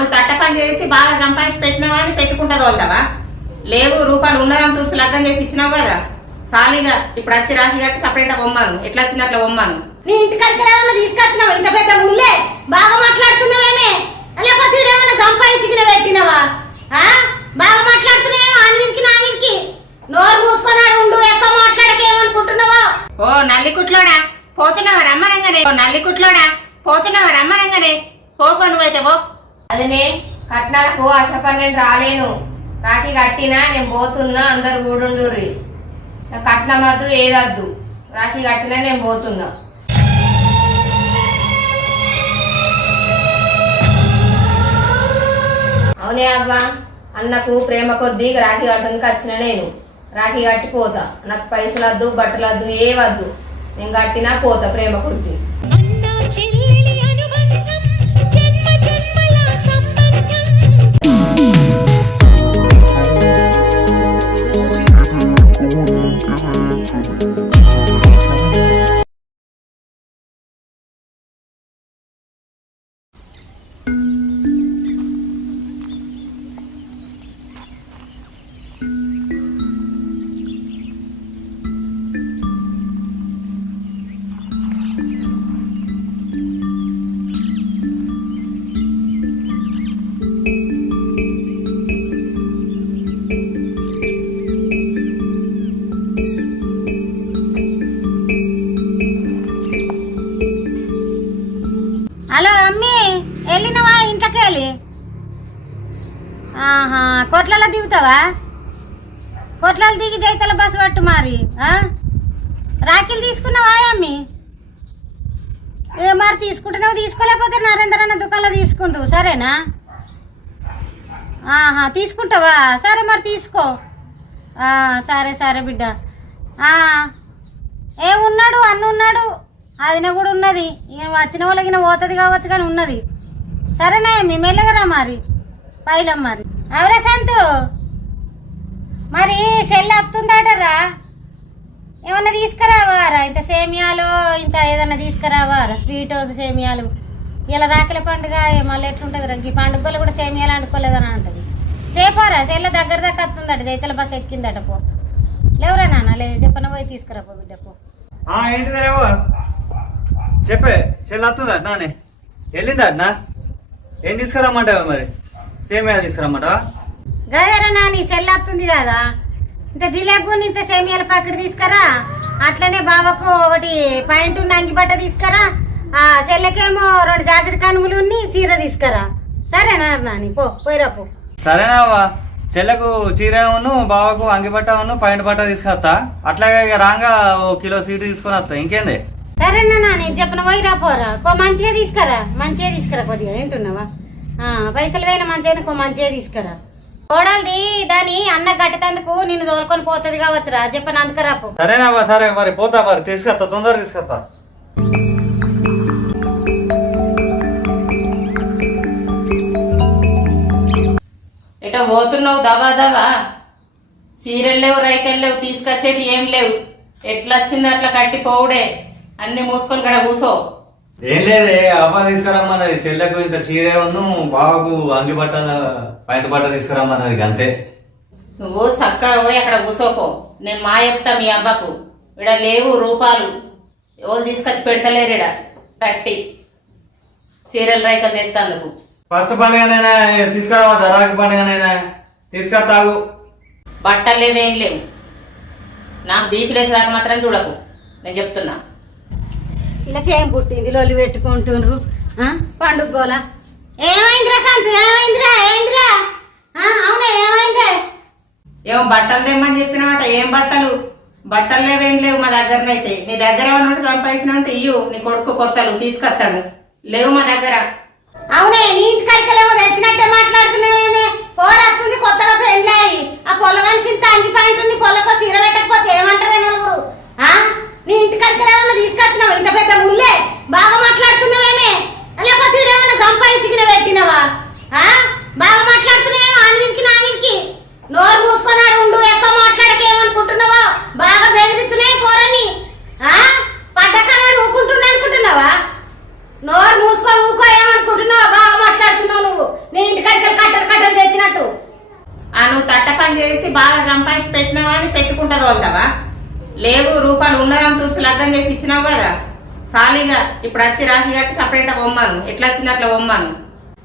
నువ్వు తట్ట పని చేసి బాగా సంపాదించి పెట్టినావా అని పెట్టుకుంటా తోలుతావా లేవు రూపాయలు ఉన్నదని తులసి లగ్గం చేసి ఇచ్చినావు కదా. సాలీగా ఇప్పుడు వచ్చి రాసి కట్టి సపరేట్గా బొమ్మాను. ఎట్లా వచ్చింది అట్లా బొమ్మాను? నీ ఇంటికాడికి తీసుకొచ్చినావు ఇంత పెద్ద ముల్లే బాగా మాట్లాడుతున్నావేమే లేకపోతే ఏమైనా సంపాదించుకునే పెట్టినవా ఆ? బాగా మాట్లాడుతున్నావే ఆన్విన్కి నాన్విన్కి నోరు మూసుకొని ఉండు ఎక్కువ మాట్లాడక ఏమనుకుంటున్నావో ఓ నల్లికుట్లోడా పోతున్నావా రమ్మనంగానే ఓ నల్లికుట్లోడా పోతున్నావా రమ్మనంగానే పోపో నువ్వైతే పో అదినే కట్నాలకు ఆశపడి నేను రాలేను రాఖీ కట్టినా నేను పోతున్నా అందరు కూడుండుర్రి. నాకు కట్నం ఏదద్దు రాఖీ కట్టినా నేను పోతున్నా. అవునే అవ్వా అన్నకు ప్రేమ కొద్దీ రాఖీ కట్టడానికి వచ్చిన నేను. రాఖీ కట్టిపోతా నాకు పైసలు వద్దు బట్టలు వద్దు ఏ వద్దు. నేను కట్టినా పోతా ప్రేమ కొద్దీ. ఆహా కొట్లలో దిగుతావా? కొట్లలో దిగి జైతల బస్సు పట్టు మరి రాఖీలు తీసుకున్నావా అమ్మి ఏ మరి తీసుకుంటున్నావు? తీసుకోలేకపోతే నరేంద్ర అన్న దుకాణంలో తీసుకుంటావు సరేనా? ఆహా తీసుకుంటావా? సరే మరి తీసుకో. సరే సరే బిడ్డ. ఏ ఉన్నాడు? అన్న ఉన్నాడు? అదిన కూడా ఉన్నది. ఇక వచ్చిన వాళ్ళకి పోతుంది కావచ్చు కానీ ఉన్నది. సరేనా మీ మెల్లగరా మరి. పైలం మరి. అవురా సంతు. మరి సెల్ వస్తుందాటరా ఏమన్నా తీసుకురావారా? ఇంత సేమియాలు ఇంత ఏదన్నా తీసుకురావారా? స్వీట్ సేమియాలు. ఇలా రాకల పండుగ మళ్ళీ ఎట్లుంటుంది రా ఈ పండుగలు కూడా సేమియాలు అనుకోలేదని అంటది. చెప్పారా సెల్ల దగ్గర దాకా వస్తుందట జైతల బస్ ఎక్కిందట పో. లేవురా నాన్న లేదు చెప్పన పోయి తీసుకురా పో బిడ్డ పో. ఆ చెప్పే చెల్లి వస్తుందా నానే. వెళ్ళిందా అన్న ఏం తీసుకురామంటావా మరి? సేమియా తీసుకురమ్మంటావా గదేరా నాని సెల్ వస్తుంది కదా. ఇంత జిలేబుని ఇంత సేమియాల ప్యాకెట్ తీసుకురా. అట్లనే బావకు ఒకటి పాయింట్ ఉన్న అంగి బట్ట తీసుకురా. ఆ సెల్లకేమో రెండు జాకెట్ కనుములు ఉన్ని చీర తీసుకురా. సరేనా నాని? పో పోయిరా పో. సరేనావా చెల్లకు చీరను బావకు అంగిబట్టను పైన బట్ట తీసుకొస్తా. అట్లాగే ఇక రాగా ఓ కిలో సీటు తీసుకొని వస్తా. ఇంకేంది? సరేనా నాని? చెప్పిన పోయిరా పోరా. మంచిగా తీసుకురా. మంచిగా తీసుకురా కొద్దిగా. వింటున్నావా ఆ, పైసలు పోయిన మంచిగా మంచిగా తీసుకురా. కోడల్ది దాని అన్న గట్టతందుకు నిన్ను తోలుకొని పోతుంది కావచ్చురా. చెప్పని అందుకరా పో. సరేనావా సరే మరి పోతా మరి తీసుకొస్తా తొందరగా తీసుకొస్తా. ఎటో పోతున్నావు దవా దవా? సీరియల్ లేవు రైతలు లేవు తీసుకొచ్చేటి ఏం లేవు. ఎట్లా వచ్చింది అట్లా కట్టి పోవుడే అన్ని మూసుకొని కడ కూసో. ఏం లేదే అమ్మ తీసుకురమ్మన్నది. చెల్లెకు ఇంత చీరేను బావకు అంగి బట్ట పైన బట్ట తీసుకురమ్మన్నది అంతే నువ్వు చక్కగా పోయి అక్కడ కూసోపో. నేను మా చెప్తా మీ అబ్బకు ఇడ లేవు రూపాలు. ఎవరు తీసుకొచ్చి పెడతలేరు ఇడ కట్టి. సీరియల్ రైకలు తెస్తాందుకు ఫస్ట్ పండుగనైనా తీసుకురావా దరాకి పండుగనైనా? తీసుకొస్తాగు బట్టలు లేవేం లేవు. నాకు బీపీ లేసేదాకా మాత్రం చూడకు. నేను చెప్తున్నా. ఇలాకేం పుట్టింది? లొల్లి పెట్టుకుంటుండ్రు. ఆ? పండుగ గోల ఏమైందిరా సంతు? ఏమైందిరా? ఏందిరా అవునా? ఏమైంది? ఏమో బట్టలు తెమ్మని చెప్పినామట. ఏం బట్టలు? బట్టలు లేవేం లేవు మా దగ్గరనైతే నీ దగ్గర ఏమైనా ఉంటే సంపాదించిన ఉంటే ఇయ్యు. నీ కొడుకు కొత్తలు తీసుకొస్తాడు. లేవు మా దగ్గర. అవునే నీ ఇంటి కడికలేమో తెచ్చినట్టే మాట్లాడుతున్నావేమే పోరత్తుంది కొత్తగా పెళ్ళాయి ఆ పొలగానికి ఇంత అంగి పాయింట్ నీ పొలకు సీర పెట్టకపోతే ఏమంటారు నలుగురు ఆ నీ ఇంటి కడికలేమన్నా తీసుకొచ్చినావు ఇంత పెద్ద ముల్లే బాగా మాట్లాడుతున్నావేమే లేకపోతే ఈడేమన్నా సంపాదించుకునే పెట్టినవా ఆ బాగా మాట్లాడుతున్నావే ఆన్విన్కి నాన్విన్కి నోరు మూసుకొని ఆడ ఉండు ఎక్కువ మాట్లాడక ఏమనుకుంటున్నావో బాగా బెదిరిస్తున్నాయి పోరని ఆ పడ్డకాలను ఊకుంటున్నా అనుకుంటున్నావా నోరు మూసుకొని ఊకో ఏమనుకుంటున్నావు బాగా మాట్లాడుతున్నావు నువ్వు నీ ఇంటి తోలుతావా లేవు రూపాయలు ఉన్నదని తూర్చి లగ్గం చేసి ఇచ్చినావు కదా సాలీగా ఇప్పుడు వచ్చి రాఖీ కట్టి సపరేట్గా బొమ్మను ఎట్లా వచ్చింది అట్లా బొమ్మను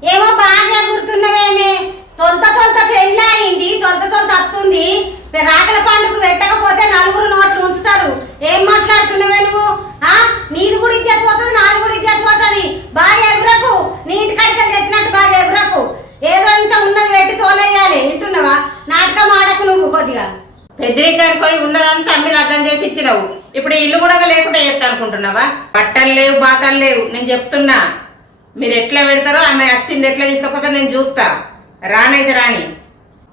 ఏమో బాగా గుర్తున్నవేమే తొంత తొంత పెళ్ళి అయింది తొంత తొంత అత్తుంది రాకల పండుగ పెట్టకపోతే నలుగురు నోట్లు ఉంచుతారు ఏం మాట్లాడుతున్నావే నువ్వు ఆ నీది కూడా ఇచ్చేసి పోతుంది నాది కూడా ఇచ్చేసి పోతుంది బాగా ఎగురకు నీ ఇంటి కడికలు తెచ్చినట్టు బాగా ఎగురకు ఏదో ఇంత ఉన్నది పెట్టి తోలేయాలి వింటున్నావా నాటకం ఆడకు నువ్వు కొద్దిగా పెద్దరికానికి పోయి ఉన్నదంతా అమ్మి లగ్గం చేసి ఇచ్చినావు. ఇప్పుడు ఇల్లు కూడా లేకుండా చేస్తా అనుకుంటున్నావా? బట్టలు లేవు బాతలు లేవు. నేను చెప్తున్నా. మీరు ఎట్లా పెడతారో ఆమె వచ్చింది ఎట్లా తీసుకపోతే నేను చూస్తా. రానైతే రాని.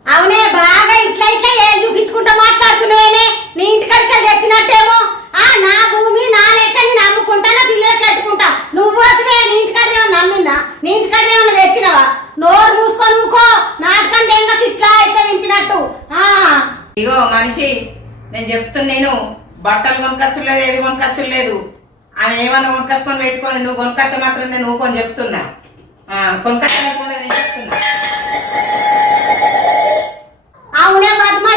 అవునే బాగా ఇట్లా ఇట్లా ఏం చూపించుకుంటా మాట్లాడుతున్నాయనే నీ ఇంటికడికి తెచ్చినట్టేమో? ఆ నా భూమి నా లెక్క నేను అమ్ముకుంటా నా పిల్లలు కట్టుకుంటా. నువ్వు వదివే నీ ఇంటికాడ నమ్మిందా? నీ ఇంటి కాడ ఏమన్నా తెచ్చినవా నోరు మూసుకొని ఊకో నాటకం దెంగకి ఇట్లా ఇట్లా నింపినట్టు ఆ ఇగో మనిషి నేను చెప్తున్నా నేను బట్టలు కొనుకొచ్చు లేదు ఏది కొనుకొచ్చు లేదు. ఆమె ఏమన్నా కొనుకొచ్చుకొని పెట్టుకొని నువ్వు కొనుకొస్తే మాత్రం నేను ఊకొని చెప్తున్నా. ఆ, నేను చెప్తున్నా. అవునే పద్మ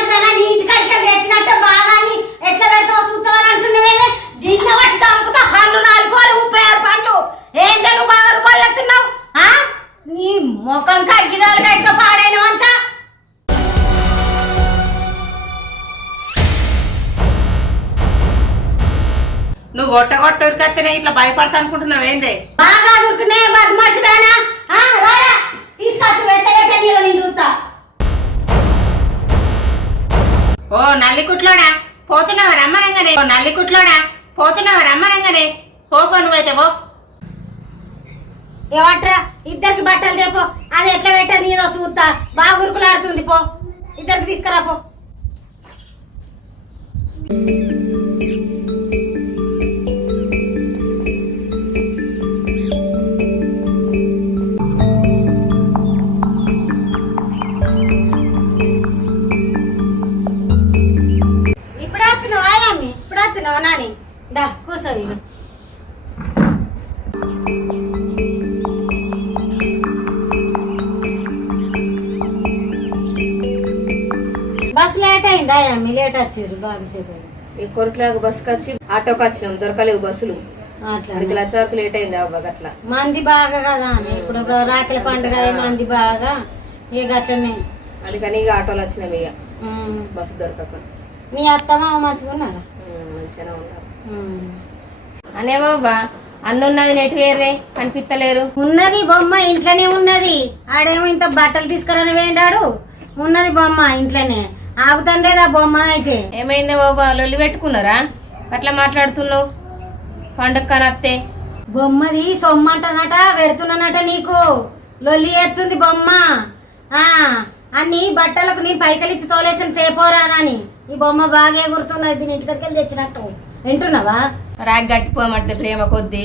ఉరికత్తేనే ఇట్లా భయపడతా అనుకుంటున్నావు ఏందే? బాగా దొరుకుతున్నాయి బదమాషిదానా తీసుకొచ్చి నేను చూస్తా. ఓ నల్లికుట్లోడా? పోతున్నావా రమ్మనంగానే? ఓ నల్లికుట్లోడా? పోతున్నావా రమ్మనంగానే? పోపో నువ్వైతే పో. ఏవట్రా ఇద్దరికి బట్టలు తెపో అది ఎట్లా పెట్ట నీదో చూస్తా. బాగా ఉరుకులాడుతుంది పో. ఇద్దరికి తీసుకురా పో. అయిందా? లేట్ వచ్చారు అయింది. ఈ కొరకులాగా బస్కి వచ్చి ఆటోకి వచ్చినాం దొరకలేవు బస్సులు. అట్లా. లేట్ అయింది అవ్వ గట్ల. మంది బాగా కదా ఇప్పుడు రాకల పండుగ మంది బాగా ఇక అట్లనే అందుకని ఇక ఆటోలు వచ్చినాం ఇక. బస్సు దొరకకుండా. మీ అత్తమ్మ మంచిగా ఉన్నారా? మంచిగానే ఉన్నారు. అనే బాబా అన్నున్నది నెట్ వేరే కనిపిస్తలేరు ఉన్నది బొమ్మ ఇంట్లోనే ఉన్నది. ఆడేమో ఇంత బట్టలు తీసుకురని వేండాడు ఉన్నది బొమ్మ ఇంట్లోనే. ఆగుతుండేది ఆ బొమ్మ అయితే? ఏమైందో బాబా? లొల్లి పెట్టుకున్నారా? అట్లా మాట్లాడుతున్నావు? పండుగ కనత్తే బొమ్మది సొమ్మంటనట పెడుతున్నానట నీకు. లొల్లి ఎత్తుంది బొమ్మ. ఆ అన్ని బట్టలకు నేను పైసలు ఇచ్చి తోలేసిన తేపోరానని ఈ బొమ్మ బాగా గుర్తున్నది దీని ఇంటికి వెళ్ళి తెచ్చినట్టు. వింటున్నావా? రాగి గట్టిపోమంటే ప్రేమ కొద్దీ.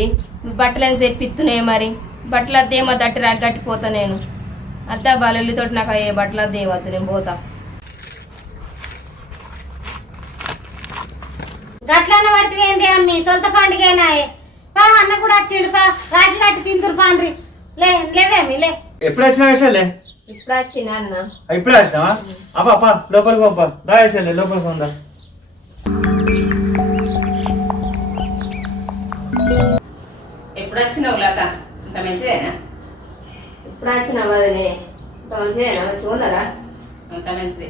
బట్టలు ఎంత తెప్పిస్తున్నాయి మరి? బట్టలు అద్దేమో దట్టి రాగి గట్టిపోతా నేను. అద్దా బాలెల్లితోటి నాకు ఏ బట్టలు అద్దేమద్దు నేను పోతా. గట్లన్న పడితే ఏంది అమ్మి? తొలత పండుగనాయే పా అన్న కూడా వచ్చిండు పా. రాగి కట్టి తిందురు పాండ్రి. లే లేవేమి లే. ఎప్పుడు వచ్చిన విషయాలే ఇప్పుడు వచ్చిన అన్న. ఇప్పుడే వచ్చినావా? అప్పా అప్పా లోపలికి పంపా. దా వేసేలే లోపలికి ఉందా ఎప్పుడు వచ్చినావు లత? అంత మంచిదేనా? ఇప్పుడు వచ్చిన వదినే. మంచిదేనా? మంచిగా ఉన్నారా? అంత మంచిదే.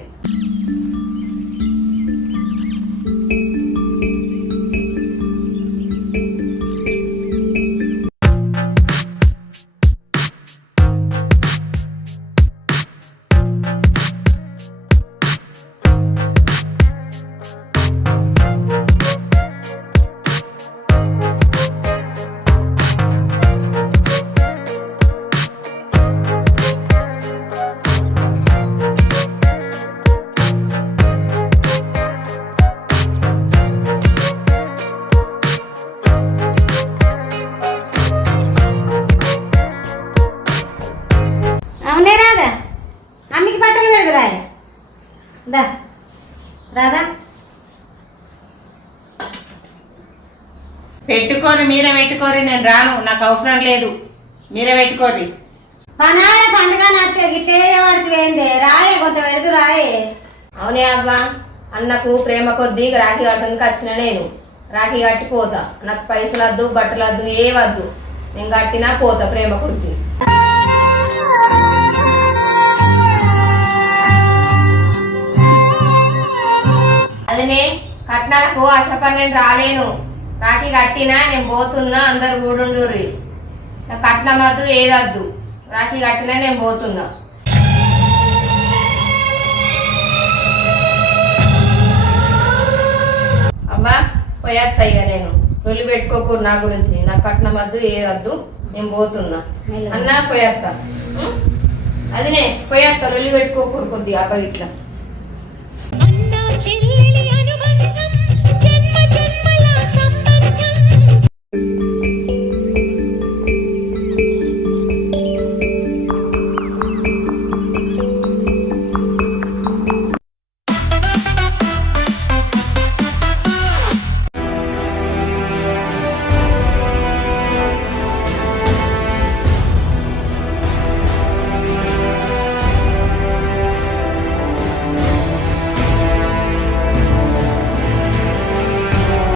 రాదా పెట్టుకోరి మీరే పెట్టుకోరి నేను రాను నాకు అవసరం లేదు. మీరే పెట్టుకోరి పనాడ పండుగ ఏందే? రాయే కొంత పెడదు రాయే. అవునే అబ్బా అన్నకు ప్రేమ కొద్దీ రాఖీ కట్టడానికి వచ్చిన నేను. రాఖీ కట్టి పోతా. నాకు పైసలు వద్దు బట్టలు వద్దు ఏ వద్దు నేను కట్టినా పోతా ప్రేమ కొద్దీ. అదినే కట్నాలకు ఆశపడి నేను రాలేను. రాఖీ కట్టినా నేను పోతున్నా అందరు కూడుండూరి నాకు కట్నం వద్దు ఏదద్దు రాఖీ కట్టినా నేను పోతున్నా. అమ్మా పోయేస్తా ఇక నేను. రొల్లి పెట్టుకోకూరు నా గురించి. నాకు కట్నం వద్దు ఏదద్దు నేను పోతున్నా. అన్నా పోయేస్తా? అదినే పోయేస్తా రొల్లి పెట్టుకోకూరు కొద్దిగా అప్పగిట్లా.